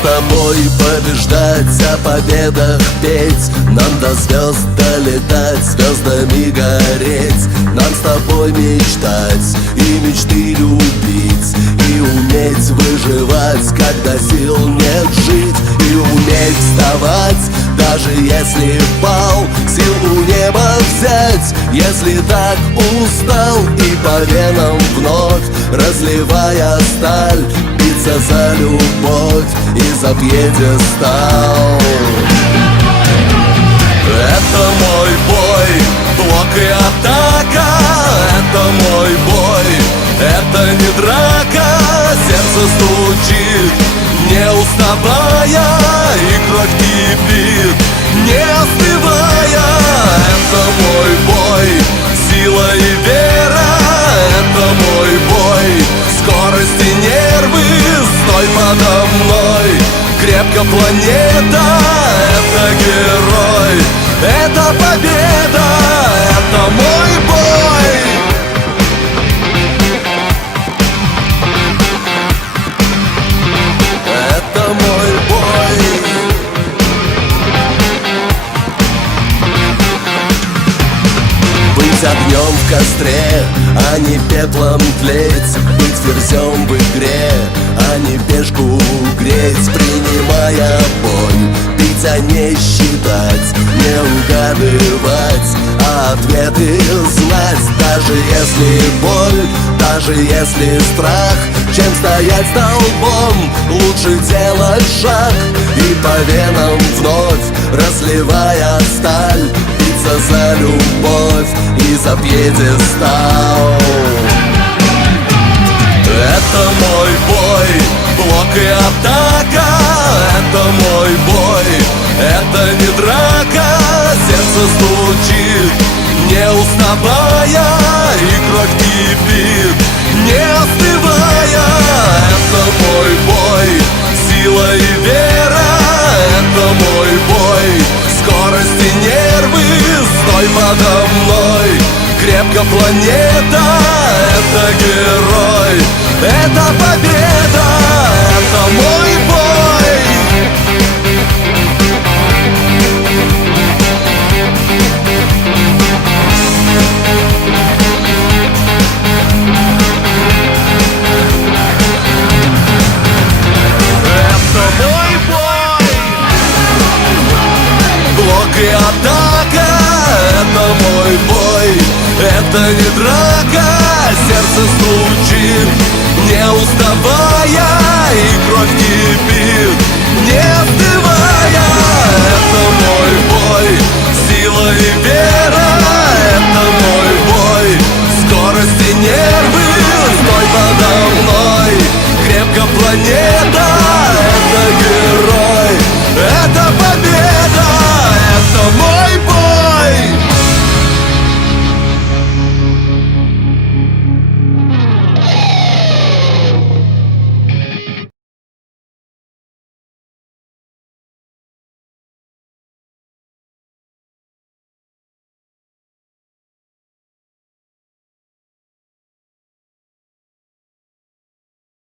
с тобой побеждать, о победах петь. Нам до звезд долетать, звездами гореть. Нам с тобой мечтать и мечты любить, и уметь выживать, когда сил нет жить, и уметь вставать, даже если пал, сил у неба взять, если так устал, и по венам вновь, разливая сталь, биться за любовь и за пьедестал. Это мой бой, блок и атака. Это мой бой, это не драка. Сердце стучит, не уставая, и кровь кипит, не остывая. Это мой бой, сила и вера. Это мой бой, скорость и нервы. Стой подо мной, крепко планета. Это герой, это победа, это мой бой. Это мой бой. Быть огнем в костре, а не пеплом тлеть. Быть ферзем в игре, а не пешку греть. Принимая боль, пить, а не считать, не угадывать, а ответы знать. Даже если боль, даже если страх, чем стоять столбом, лучше делать шаг. И по венам вновь, разливая сталь, биться за любовь и за пьедестал. Это мой бой, блок и атака. Это мой бой, это не драка. Сердце стучит, не уставая, и кровь кипит, не остывая. Это мой бой, сила и вера. Это мой бой, скорость и нервы. Стой подо мной, крепко планета. Это герой, это победа, это мой бой. Это мой бой, блок и атака. Это мой бой, это не драка. Сердце стучит, не уставая, и кровь кипит, не остывая. Это мой бой, сила и вера. Это мой бой, скорость и нервы. Стой подо мной, крепко планета.